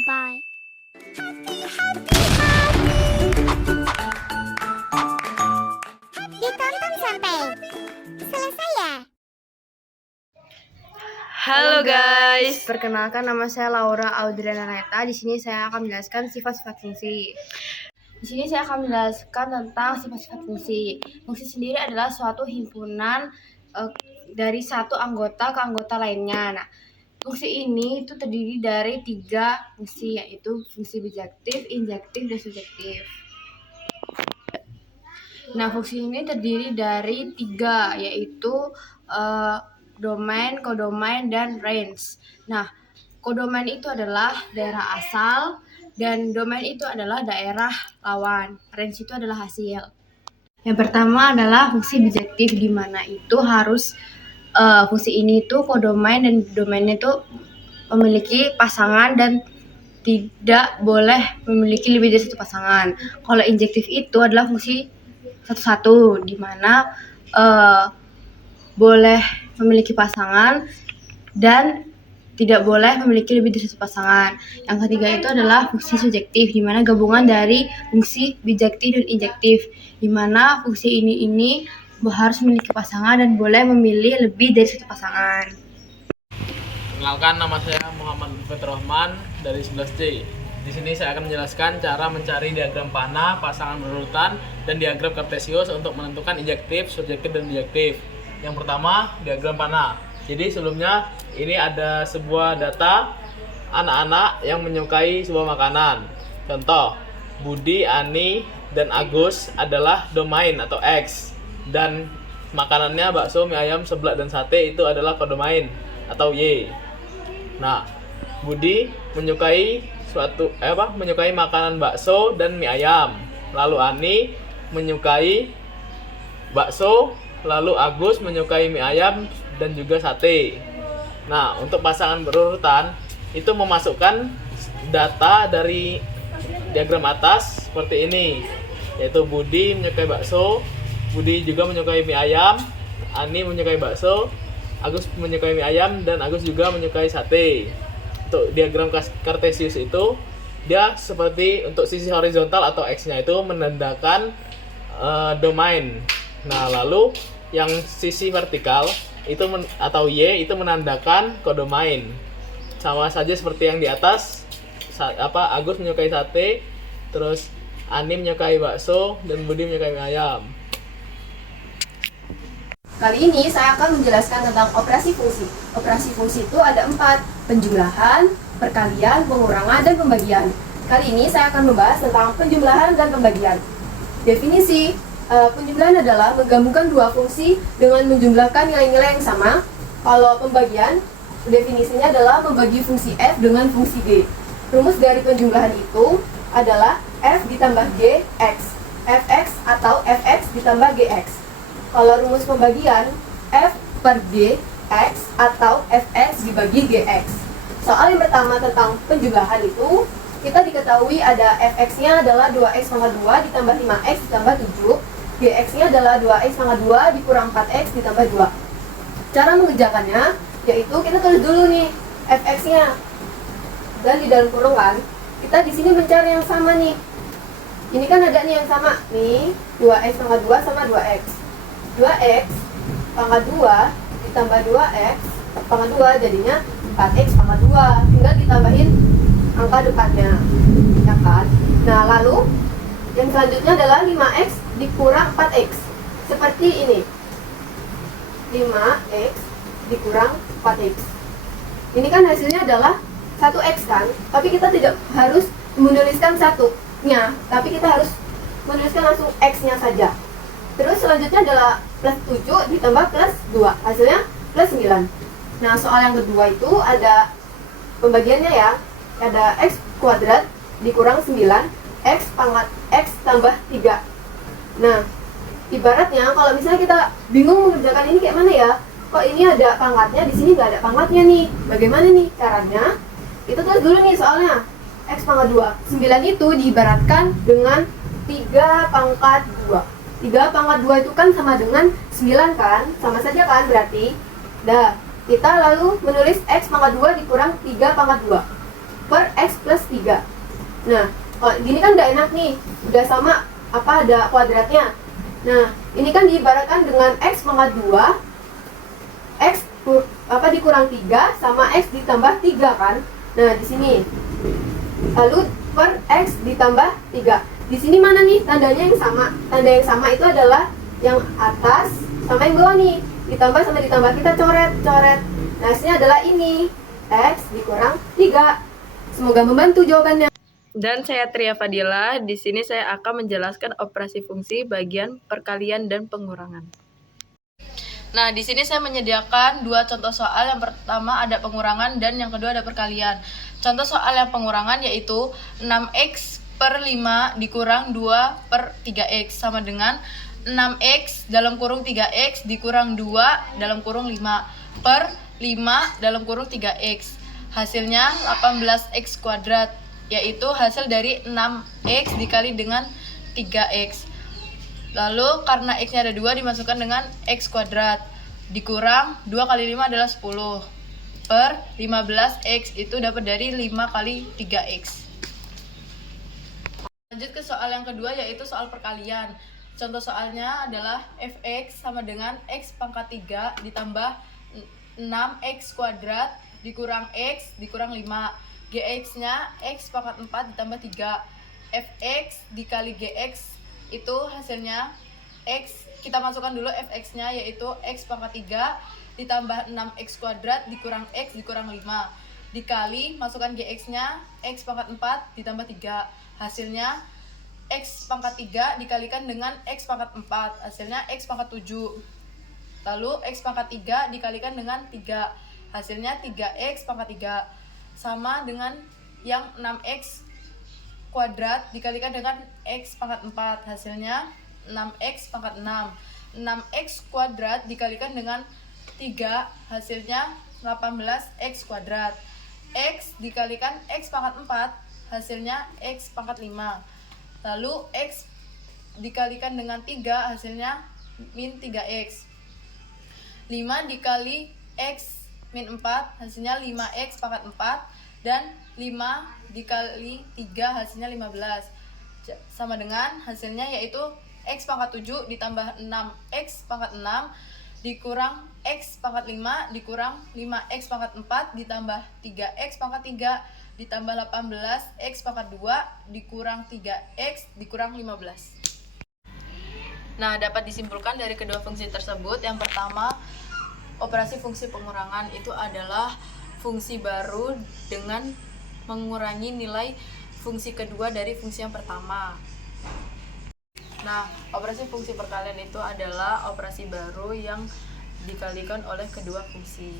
Bye-bye. Ditonton sampai selesai ya. Halo guys, perkenalkan nama saya Laura Audriana Neta. Di sini saya akan menjelaskan sifat-sifat fungsi. Di sini saya akan menjelaskan tentang sifat-sifat fungsi. Fungsi sendiri adalah suatu himpunan dari satu anggota ke anggota lainnya. Nah, fungsi ini itu terdiri dari 3 fungsi, yaitu fungsi bijektif, injektif, dan subjektif. Nah, fungsi ini terdiri dari 3, yaitu domain, kodomain, dan range. Nah, kodomain itu adalah daerah asal, dan domain itu adalah daerah lawan. Range itu adalah hasil. Yang pertama adalah fungsi bijektif, di mana itu harus fungsi ini itu kodomain dan domainnya itu memiliki pasangan dan tidak boleh memiliki lebih dari satu pasangan. Kalau injektif itu adalah fungsi satu-satu, di mana boleh memiliki pasangan dan tidak boleh memiliki lebih dari satu pasangan. Yang ketiga itu adalah fungsi subjektif, di mana gabungan dari fungsi bijektif dan injektif, di mana fungsi ini harus memiliki pasangan dan boleh memilih lebih dari satu pasangan. Kenalkan, nama saya Muhammad Fathurrahman dari 11C. Di sini saya akan menjelaskan cara mencari diagram panah, pasangan berurutan, dan diagram kartesius untuk menentukan injektif, subjektif, dan bijektif. Yang pertama, diagram panah. Jadi sebelumnya ini ada sebuah data anak-anak yang menyukai sebuah makanan. Contoh, Budi, Ani, dan Agus adalah domain atau X, dan makanannya bakso, mie ayam, seblak, dan sate itu adalah kodomain atau Y. Nah, Budi menyukai menyukai makanan bakso dan mie ayam. Lalu Ani menyukai bakso, lalu Agus menyukai mie ayam dan juga sate. Nah, untuk pasangan berurutan itu memasukkan data dari diagram atas seperti ini, yaitu Budi menyukai bakso, Budi juga menyukai mie ayam, Ani menyukai bakso, Agus menyukai mie ayam, dan Agus juga menyukai sate. Untuk diagram kartesius itu dia seperti untuk sisi horizontal atau X-nya itu menandakan domain. Nah, lalu yang sisi vertikal itu atau Y itu menandakan kodomain. Sama saja seperti yang di atas. Agus menyukai sate, terus Ani menyukai bakso, dan Budi menyukai mie ayam. Kali ini saya akan menjelaskan tentang operasi fungsi. Operasi fungsi itu ada 4, penjumlahan, perkalian, pengurangan, dan pembagian. Kali ini saya akan membahas tentang penjumlahan dan pembagian. Definisi penjumlahan adalah menggabungkan 2 fungsi dengan menjumlahkan nilai-nilai yang sama. Kalau pembagian, definisinya adalah membagi fungsi f dengan fungsi g. Rumus dari penjumlahan itu adalah f ditambah g x, fx atau fx ditambah gx. Kalau rumus pembagian, f per g x atau fx dibagi gx. Soal yang pertama tentang penjumlahan itu, kita diketahui ada fx-nya adalah 2x pangkat 2 ditambah 5x ditambah 7. Gx-nya adalah 2x pangkat 2 dikurang 4x ditambah 2. Cara mengerjakannya, yaitu kita tulis dulu nih fx-nya. Dan di dalam kurung kan, kita di sini mencari yang sama nih. Ini kan ada nih yang sama. Nih, 2x pangkat 2 sama 2x. 2x pangkat 2 ditambah 2x pangkat 2 jadinya 4x pangkat 2. Tinggal ditambahin angka depannya, ya kan? Nah, lalu yang selanjutnya adalah 5x dikurang 4x. Seperti ini. 5x dikurang 4x. Ini kan hasilnya adalah 1x kan? Tapi kita tidak harus menuliskan satunya, tapi kita harus menuliskan langsung x-nya saja. Terus selanjutnya adalah plus 7 ditambah plus 2. Hasilnya plus 9. Nah, soal yang kedua itu ada pembagiannya ya. Ada x kuadrat dikurang 9, x pangkat x tambah 3. Nah, ibaratnya kalau misalnya kita bingung mengerjakan ini kayak mana ya? Kok ini ada pangkatnya, di sini nggak ada pangkatnya nih. Bagaimana nih caranya? Itu tulis dulu nih soalnya. X pangkat 2. 9 itu diibaratkan dengan 3 pangkat 2. 3 pangkat 2 itu kan sama dengan 9 kan? Sama saja kan berarti? Nah, kita lalu menulis X pangkat 2 dikurang 3 pangkat 2. per X plus 3. Nah, kalau gini kan udah enak nih, udah sama ada kuadratnya. Nah, ini kan diibaratkan dengan X pangkat 2, X dikurang 3 sama X ditambah 3 kan. Nah, di sini. Lalu per X ditambah 3. Di sini mana nih tandanya yang sama? Tanda yang sama itu adalah yang atas sama yang bawah nih. Ditambah sama ditambah kita coret. Nah, hasilnya adalah ini. X dikurang 3. Semoga membantu jawabannya. Dan saya Tria Fadila, di sini saya akan menjelaskan operasi fungsi bagian perkalian dan pengurangan. Nah, di sini saya menyediakan dua contoh soal. Yang pertama ada pengurangan dan yang kedua ada perkalian. Contoh soal yang pengurangan yaitu 6x per 5 dikurang 2 per 3x sama dengan 6x dalam kurung 3x dikurang 2 dalam kurung 5 per 5 dalam kurung 3x. Hasilnya 18x kuadrat, yaitu hasil dari 6x dikali dengan 3x. Lalu karena x-nya ada 2 dimasukkan dengan x kuadrat dikurang 2 kali 5 adalah 10 per 15x itu dapat dari 5 kali 3x. Lanjut ke soal yang kedua yaitu soal perkalian. Contoh soalnya adalah fx sama dengan x pangkat 3 ditambah 6x kuadrat dikurang x dikurang 5. Gx-nya x pangkat 4 ditambah 3. Fx dikali gx itu hasilnya x, kita masukkan dulu fx-nya yaitu x pangkat 3 ditambah 6x kuadrat dikurang x dikurang 5 dikali masukkan gx-nya x pangkat 4 ditambah 3. Hasilnya x pangkat 3 dikalikan dengan x pangkat 4 hasilnya x pangkat 7. Lalu x pangkat 3 dikalikan dengan 3 hasilnya 3x pangkat 3 sama dengan yang 6x kuadrat dikalikan dengan x pangkat 4 hasilnya 6x pangkat 6. 6x kuadrat dikalikan dengan 3 hasilnya 18x kuadrat. X dikalikan x pangkat 4 hasilnya x pangkat 5. Lalu x dikalikan dengan 3 hasilnya min 3x. 5 dikali x min 4 hasilnya 5x pangkat 4 dan 5 dikali 3 hasilnya 15 sama dengan hasilnya yaitu x pangkat 7 ditambah 6x pangkat 6 dikurang x pangkat 5 dikurang 5x pangkat 4 ditambah 3x pangkat 3 ditambah 18x pangkat 2 dikurang 3x dikurang 15. Nah, dapat disimpulkan dari kedua fungsi tersebut. Yang pertama, operasi fungsi pengurangan itu adalah fungsi baru dengan mengurangi nilai fungsi kedua dari fungsi yang pertama. Nah, operasi fungsi perkalian itu adalah operasi baru yang dikalikan oleh kedua fungsi.